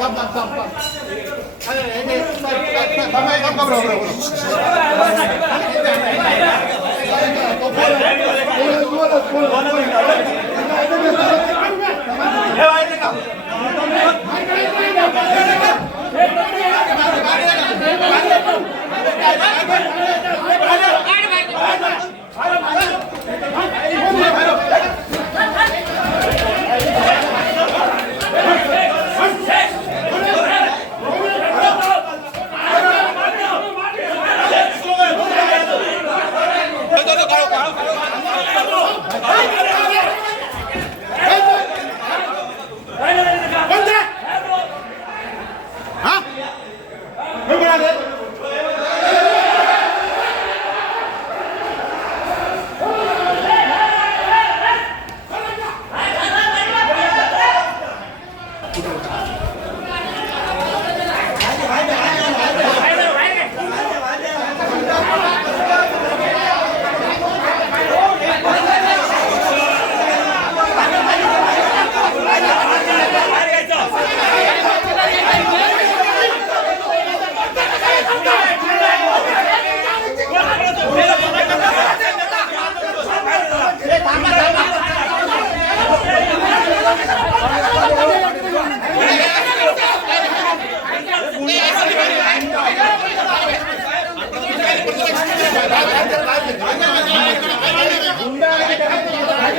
깜깜깜깜 કાઢો કાઢો કાઢો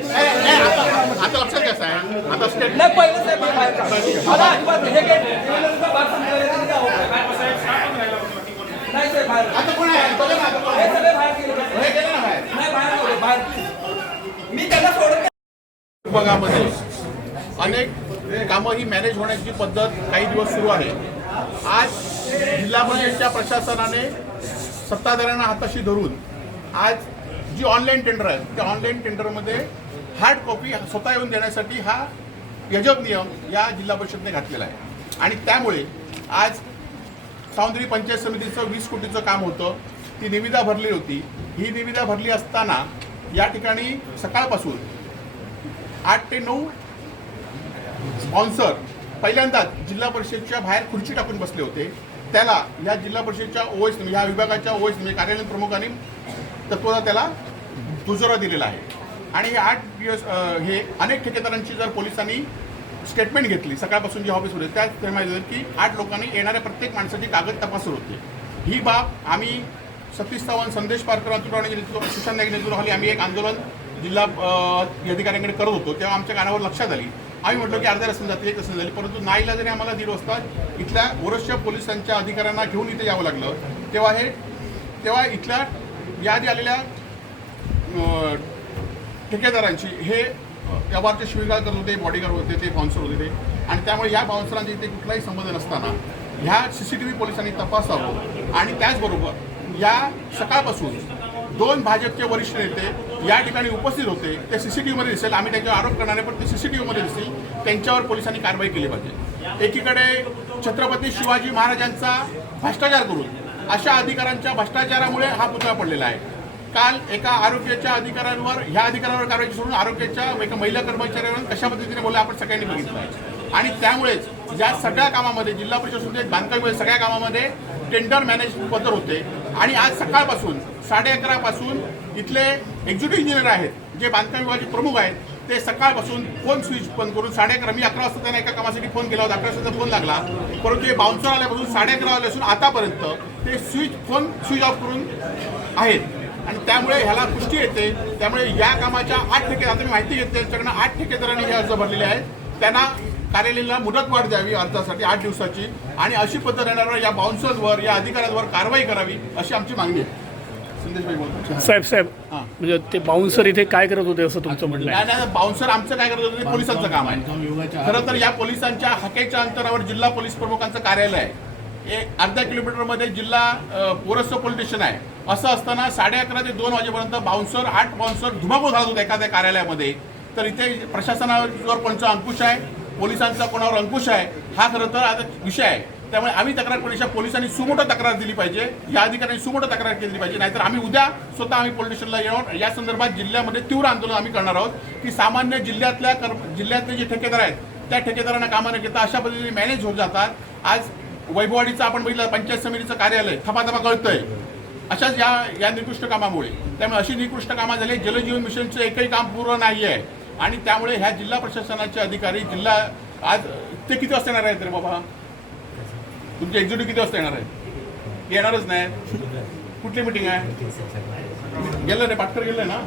आता लक्षात घ्या साहेब आता स्टेट नाही पहिलं साहेब. मला अजिबात हे गेट गेल्यानंतर बाहेर समजायला नाही जावं. नाही साहेब बाहेर आता कोण आहे बघा ना, आता कोण हे आहे? सगळे बाहेर गेले हे गेलं ना बाहेर. नाही बाहेर नव्हते, बाहेर please. मी त्यांना सोडत विभागामध्ये अनेक कामं ही मॅनेज होण्याची पद्धत काही दिवस सुरू आहे आज जिल्हा परिषदच्या प्रशासनाने सत्ताधाऱ्यांना हाताशी धरून आज जी ऑनलाईन टेंडर आहे त्या ऑनलाईन टेंडरमध्ये हार्ड कॉपी स्वतः येऊन देण्यासाठी हा यजक नियम या जिल्हा परिषदने घातलेला आहे आणि त्यामुळे आज सावंतरी पंचायत समितीचं वीस कोटीचं काम होतं. ती निविदा भरली होती. ही निविदा भरली असताना या ठिकाणी सकाळपासून आठ ते नऊ स्पॉन्सर पहिल्यांदाच जिल्हा परिषदच्या बाहेर खुर्ची टाकून बसले होते. त्याला या जिल्हा परिषदच्या ओएस म्हणजे या विभागाच्या ओएस म्हणजे कार्यालयीन प्रमुखांनी तत्वता त्याला दुजोरा दिलेला आहे. आणि हे आठ दिवस हे अनेक ठेकेदारांची जर पोलिसांनी स्टेटमेंट घेतली. सकाळपासून जी ऑफिस होते त्यात माहिती की आठ लोकांनी येणाऱ्या प्रत्येक माणसाची कागद तपासत होते ही बाब आम्ही सतीश चव्हाण संदेश पारकर अंतुराणी नेतृत्व सुशांत नाईक नेतृत्वाखाली आम्ही एक आंदोलन जिल्हा अधिकाऱ्यांकडे करत होतो. तेव्हा आमच्या कानावर लक्षात आली. आम्ही म्हटलो की अर्ध्या रस्त्याने जाते एक रस्त्याने झाली परंतु नाईला जरी आम्हाला दीड वाजता इथल्या वरिष्ठ पोलिसांच्या अधिकाऱ्यांना घेऊन इथे यावं लागलं तेव्हा हे तेव्हा इथल्या यादी आलेल्या ठेकेदारांची हे व्यवहारचे शिवीगाळ करत होते बॉडीगार्ड होते ते बाउन्सर होते ते. आणि त्यामुळे या बाउन्सरांचे इथे कुठलाही संबंध नसताना ह्या सी सी टी व्ही पोलिसांनी तपासावं. आणि त्याचबरोबर या सकाळपासून दोन भाजपचे वरिष्ठ नेते या ठिकाणी उपस्थित होते. ते सी सी टी व्हीमध्ये दिसेल. आम्ही त्यांच्यावर आरोप करणार नाही पण ते सी सी टी व्हीमध्ये दिसतील त्यांच्यावर पोलिसांनी कारवाई केली पाहिजे. एकीकडे छत्रपती शिवाजी महाराजांचा भ्रष्टाचार करून अशा अधिकाऱ्यांच्या भ्रष्टाचारामुळे हा पुतळा पडलेला आहे. काल एका आरोग्याच्या अधिकाऱ्यांवर ह्या अधिकाऱ्यांवर कारवाई सोडून आरोग्याच्या एका महिला कर्मचाऱ्यांवर कशा पद्धतीने बोलले आपण सगळ्यांनी बघितलं आणि त्यामुळेच या सगळ्या कामामध्ये जिल्हा परिषद बांधकाम सगळ्या कामामध्ये टेंडर मॅनेजमेंट पद्धत होते. आणि आज सकाळपासून साडे अकरापासून इथले एक्झिक्युटिव्ह इंजिनियर आहेत जे बांधकाम विभागाचे प्रमुख आहेत ते सकाळपासून फोन स्विच बंद करून साडे अकरा मी अकरा वाजता त्यांना एका कामासाठी फोन केला होता अकरा वाजता फोन लागला. परंतु हे बाउन्सर आल्यापासून साडे अकरा वाजल्यापासून आतापर्यंत ते स्विच फोन स्विच ऑफ करून आहेत. आणि त्यामुळे ह्याला पुष्टी येते. त्यामुळे या कामाच्या आठ ठेके आता मी माहिती घेतली. त्यांच्याकडनं आठ ठेकेदारांनी हे अर्ज भरलेले आहेत. त्यांना कार्यालयाला मुदतवाढ द्यावी अर्जासाठी आठ दिवसाची. आणि अशी पद्धत येणार या बाउन्सर्सवर या अधिकाऱ्यांवर कारवाई करावी अशी आमची मागणी आहे. साहेब साहेब हां. म्हणजे ते बाउन्सर इथे काय करत होते असं तुमचं म्हणणं आहे? नाही नाही बाउन्सर आमचं काय करत होतं ते पोलिसांचं काम आहे. खरं तर या पोलिसांच्या हाकेच्या अंतरावर जिल्हा पोलीस प्रमुखांचं कार्यालय आहे. एक अर्धा किलोमीटरमध्ये जिल्हा पोरस्व पोरस्थ पोलीस स्टेशन आहे. असं असताना साडे अकरा ते दोन वाजेपर्यंत बाउन्सर आठ बाउन्सर धुमाकूळ झाला होता एखाद्या कार्यालयामध्ये. तर इथे प्रशासनावर कोणचा अंकुश आहे? पोलिसांचा कोणावर अंकुश आहे? हा खरं तर आता विषय आहे. त्यामुळे आम्ही तक्रार पोलिसा पोलिसांनी सुमोठ तक्रार दिली पाहिजे. या अधिकाऱ्यांनी सुमोटो तक्रार केली पाहिजे. नाहीतर आम्ही उद्या स्वतः आम्ही पोलीस स्टेशनला येऊन या संदर्भात जिल्ह्यामध्ये तीव्र आंदोलन आम्ही करणार आहोत की सामान्य जिल्ह्यातल्या कर जिल्ह्यातले जे ठेकेदार आहेत त्या ठेकेदारांना कामाने घेता अशा पद्धतीने मॅनेज होत जातात. आज वैभववाडीचं आपण बघितलं पंचायत समितीचं कार्यालय थपाथपा कळतंय अशाच या या निकृष्ट कामामुळे. त्यामुळे अशी निकृष्ट कामं झाली जलजीवन मिशनचं एकही काम पूर्ण नाही आहे आणि त्यामुळे ह्या जिल्हा प्रशासनाचे अधिकारी जिल्हा आज ते किती वाजता येणार आहेत रे बाबा? तुमचे एक्झिक्युटिव्ह किती वाजता येणार आहे येणारच नाही कुठली मिटिंग आहे? गेलं रे पाटकर गेलं ना?